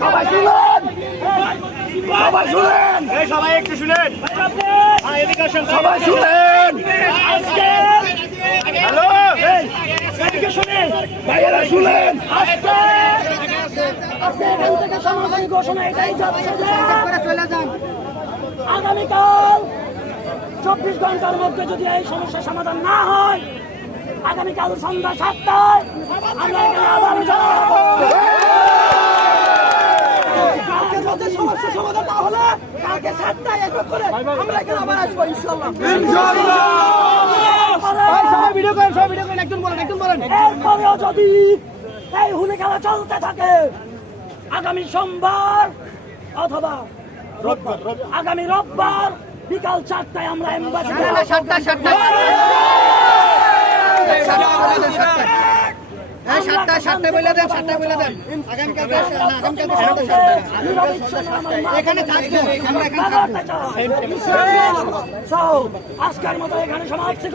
সবাই শুনেন। সবাই শুনেন। এই সবাই একটু শুনেন। হ্যাঁ, সবাই শুনেন। আজকে হ্যালো। শুনেন। ভাইয়েরা শুনেন। আজকে আজকে এখান থেকে সমাধান ঘোষণা এটাই যাচ্ছে যে আগামীকাল চব্বিশ ঘণ্টার মধ্যে যদি এই সমস্যার সমাধান না হয় আগামীকাল সন্ধ্যা সাতটায় আমরা এখানে আবার সমাধান না হলে কালকে সাতটায় এক করে আমরা এখানে আবার আসব ইনশাল্লাহ সবাই ভিডিও করেন সবাই ভিডিও করেন একজন বলেন একজন বলেন। এরপরেও যদি এই হুলি খেলা চলতে থাকে আগামী সোমবার অথবা আগামী রোববার বিকাল চারটায় আমরা আজকের মতো এখানে সমাপ্তি